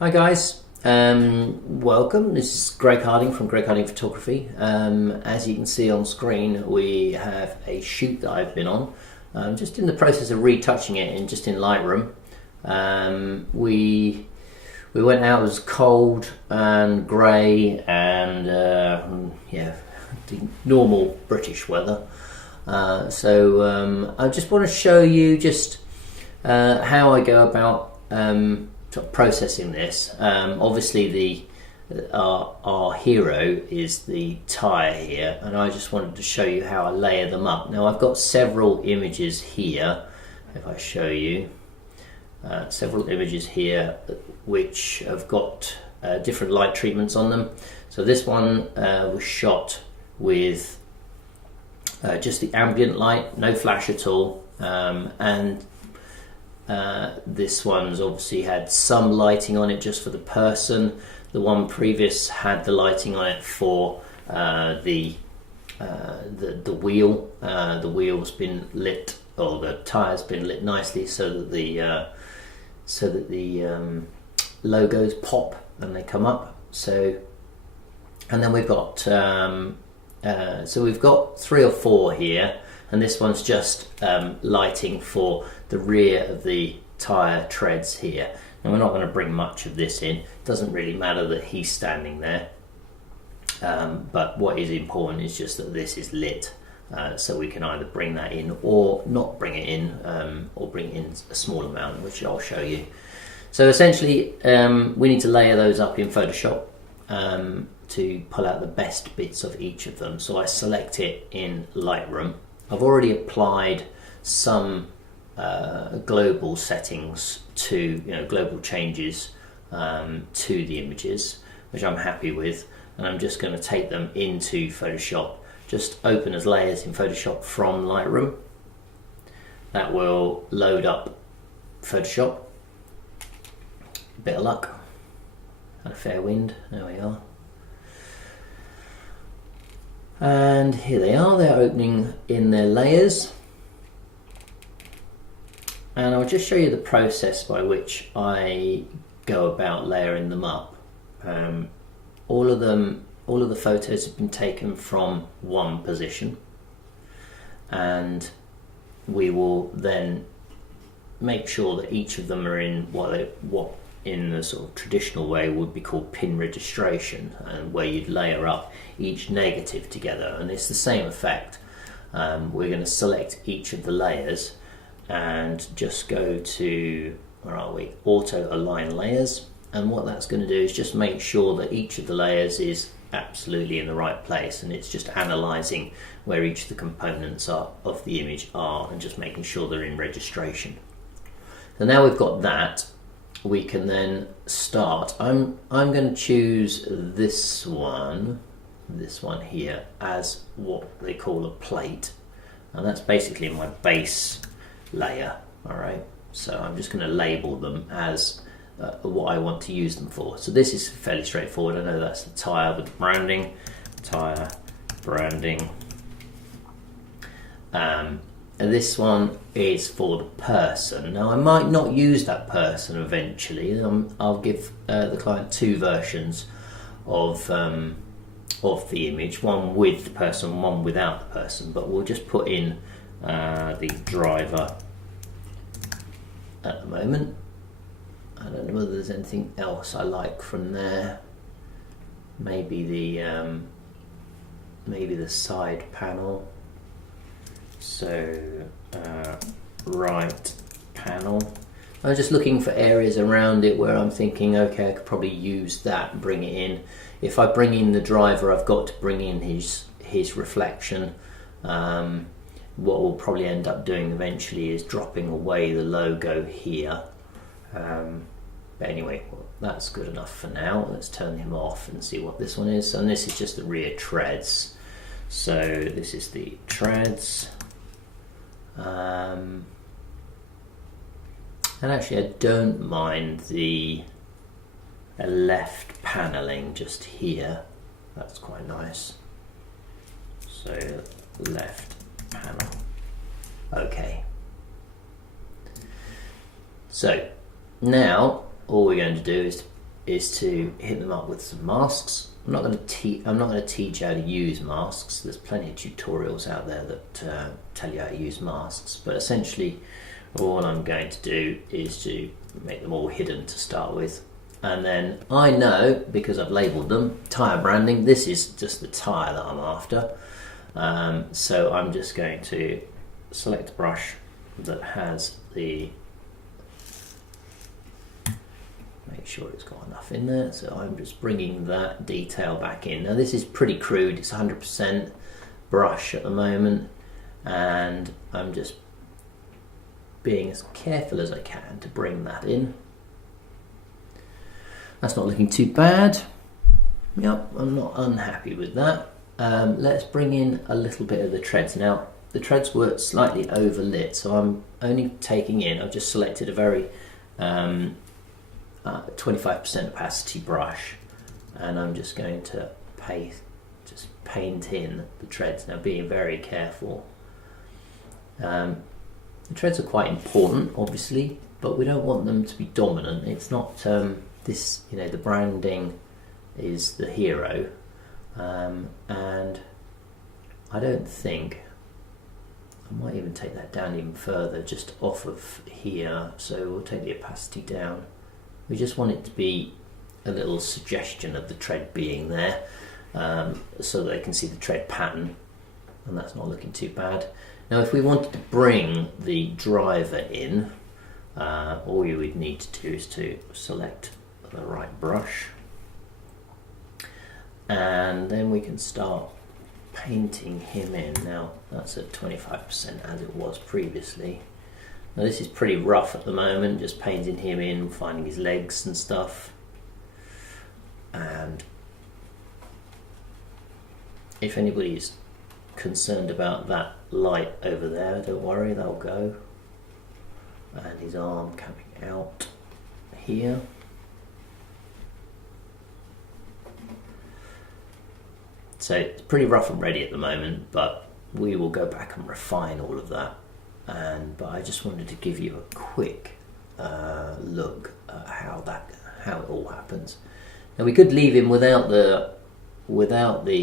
Hi guys, welcome. This is Greg Harding from Greg Harding Photography. As you can see on screen, we have a shoot that I've been on. Just in the process of retouching it in Lightroom. We went out, it was cold and grey and yeah, the normal British weather. So I just want to show you just how I go about sort of processing this. Obviously our hero is the tyre here, and I just wanted to show you how I layer them up. Now I've got several images here. If I show you several images here which have got different light treatments on them. So this one was shot with just the ambient light, no flash at all, and this one's obviously had some lighting on it just for the person. The one previous had the lighting on it for the wheel. The wheel's been lit, or the tire's been lit nicely, so that the logos pop and they come up. So, and then we've got we've got 3 or 4 here, and this one's just lighting for the rear of the tyre treads here. And we're not going to bring much of this in. It doesn't really matter that he's standing there, but what is important is just that this is lit, so we can either bring that in or not bring it in, or bring in a small amount, which I'll show you. So essentially we need to layer those up in Photoshop to pull out the best bits of each of them. So I select it in Lightroom. I've already applied some global settings to, global changes to the images, which I'm happy with, and I'm just going to take them into Photoshop. Just open as layers in Photoshop from Lightroom. That will load up Photoshop. Bit of luck and a fair wind. There we are. And here they are, they're opening in their layers. And I'll just show you the process by which I go about layering them up. All of the photos have been taken from one position, and we will then make sure that each of them are in what in the sort of traditional way would be called pin registration, and where you'd layer up each negative together, and it's the same effect. We're going to select each of the layers and just go to, where are we, auto align layers, and what that's going to do is just make sure that each of the layers is absolutely in the right place, and it's just analysing where each of the components of the image are and just making sure they're in registration. So now we've got that, we can then start. I'm going to choose this one here as what they call a plate, and that's basically my base layer. Alright, so I'm just going to label them as what I want to use them for. So this is fairly straightforward. I know that's the tyre with the branding, tyre branding. And this one is for the person. Now I might not use that person eventually. I'll give the client 2 versions of the image, one with the person, one without the person, but we'll just put in the driver at the moment. I don't know whether there's anything else I like from there. Maybe the side panel. So right panel. I was just looking for areas around it where I'm thinking, okay, I could probably use that and bring it in. If I bring in the driver, I've got to bring in his reflection. What we'll probably end up doing eventually is dropping away the logo here. But anyway, well, that's good enough for now. Let's turn him off and see what this one is. And this is just the rear treads. So this is the treads. And actually I don't mind the left paneling just here. That's quite nice. So left panel. Okay. So now all we're going to do is is to hit them up with some masks. I'm not going to teach how to use masks. There's plenty of tutorials out there that tell you how to use masks, but essentially all I'm going to do is to make them all hidden to start with. And then I know, because I've labelled them, tyre branding, this is just the tyre that I'm after. So I'm just going to select a brush that has the, make sure it's got enough in there, so I'm just bringing that detail back in. Now this is pretty crude, it's 100% brush at the moment, and I'm just being as careful as I can to bring that in. That's not looking too bad. Yep, I'm not unhappy with that. Let's bring in a little bit of the treads. Now the treads were slightly overlit, so I'm only taking in, I've just selected a very 25% opacity brush, and I'm just going to paint in the treads. Now being very careful. The treads are quite important, obviously, but we don't want them to be dominant. It's not this, you know, the branding is the hero, and I don't think, I might even take that down even further, just off of here, so we'll take the opacity down. We just want it to be a little suggestion of the tread being there, so that they can see the tread pattern, and that's not looking too bad. Now if we wanted to bring the driver in, all you would need to do is to select the right brush, and then we can start painting him in. Now that's at 25% as it was previously. Now this is pretty rough at the moment, just painting him in, finding his legs and stuff. And if anybody's concerned about that light over there, don't worry, that'll go. And his arm coming out here. So it's pretty rough and ready at the moment, but we will go back and refine all of that. But I just wanted to give you a quick look at how it all happens. Now we could leave him without the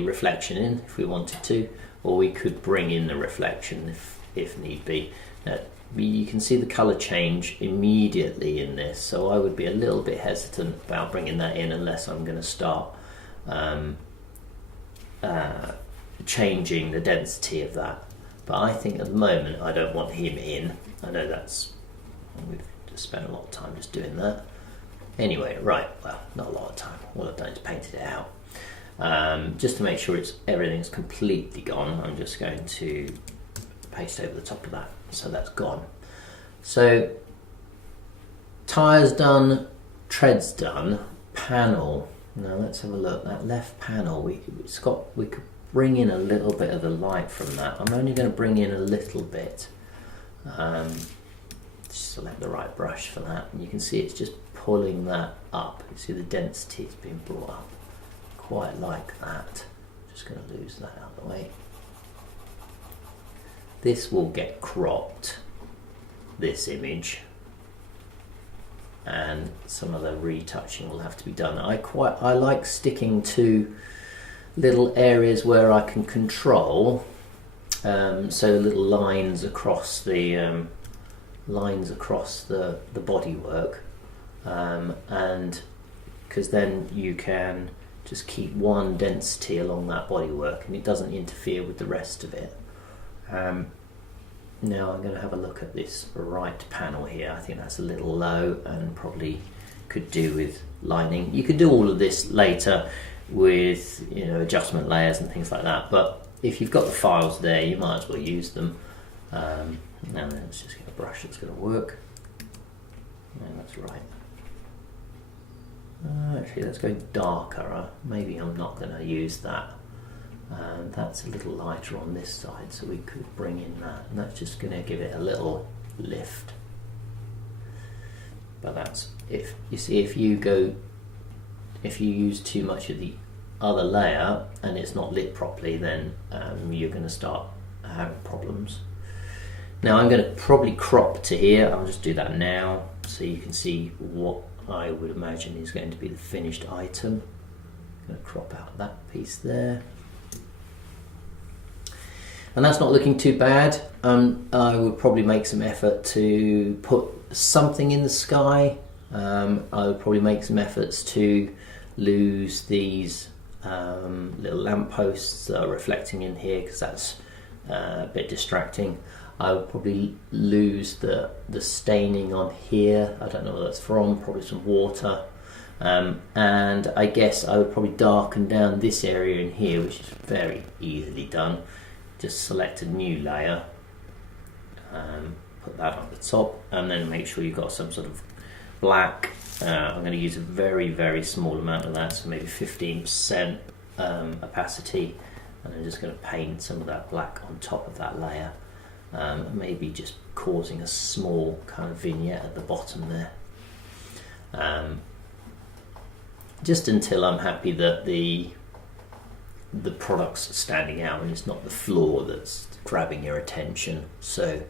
reflection in if we wanted to, or we could bring in the reflection if need be. Now, you can see the colour change immediately in this, so I would be a little bit hesitant about bringing that in unless I'm going to start changing the density of that. But I think at the moment I don't want him in. I know we've just spent a lot of time just doing that. Anyway, right, well, not a lot of time. All I've done is painted it out. Just to make sure everything's completely gone, I'm just going to paste over the top of that, so that's gone. So tyres done, treads done, panel. Now let's have a look. That left panel, we could bring in a little bit of the light from that. I'm only going to bring in a little bit. Just select the right brush for that, and you can see it's just pulling that up. You see the density is being brought up. Quite like that. Just going to lose that out of the way. This will get cropped, this image, and some of the retouching will have to be done. I like sticking to little areas where I can control, so little lines across the bodywork, and because then you can just keep one density along that bodywork and it doesn't interfere with the rest of it. Now I'm going to have a look at this right panel here. I think that's a little low and probably could do with lining. You could do all of this later with, you know, adjustment layers and things like that, but if you've got the files there, you might as well use them. Now let's just get a brush that's going to work. Yeah, that's right. Actually, let's go darker. Maybe I'm not going to use that. That's a little lighter on this side, so we could bring in that, and that's just going to give it a little lift. But that's if you use too much of the other layer and it's not lit properly, then you're going to start having problems. Now I'm going to probably crop to here. I'll just do that now so you can see what I would imagine is going to be the finished item. I'm going to crop out that piece there. And that's not looking too bad. I would probably make some effort to put something in the sky. I would probably make some efforts to lose these little lampposts that are reflecting in here, because that's a bit distracting. I would probably lose the staining on here. I don't know what that's from, probably some water. And I guess I would probably darken down this area in here, which is very easily done. Just select a new layer, put that on the top, and then make sure you've got some sort of black. I'm going to use a very, very small amount of that, so maybe 15% opacity, and I'm just going to paint some of that black on top of that layer, maybe just causing a small kind of vignette at the bottom there. Just until I'm happy that the product's standing out and it's not the floor that's grabbing your attention. So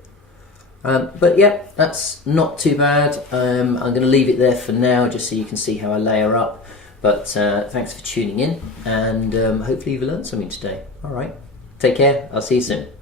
but yeah, that's not too bad. I'm going to leave it there for now, just so you can see how I layer up. But thanks for tuning in, and hopefully you've learned something today. All right, take care, I'll see you soon.